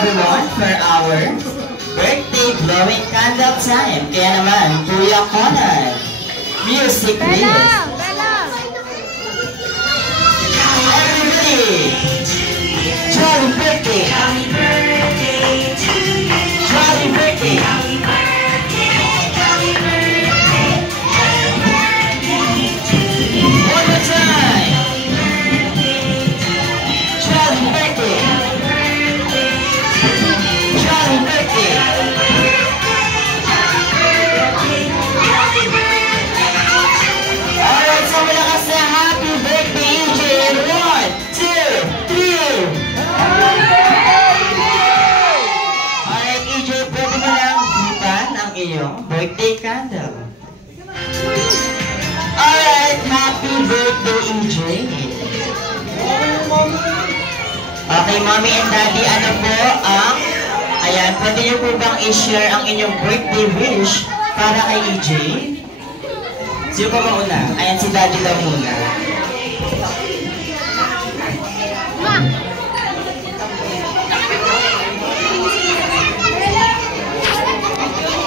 everyone for our birthday blowing candle time. Kaya naman, Kuya Conan, music please. Everybody, jolly birthday. Jolly birthday to you. Jolly birthday. Jolly birthday. Jolly birthday. Jolly birthday to you. One more time. Jolly birthday. Jolly birthday. Alright, so malakas na happy birthday, EJ. 1, 2, 3. Alright, EJ, pwede mo lang bukan ang iyong birthday candle. Alright, happy birthday, EJ. Okay, mommy and daddy, ano po ang... Ayan, pwede niyo po bang i-share ang inyong birthday wish para kay EJ? Sino pa mauna? Ayan, si daddy daw muna.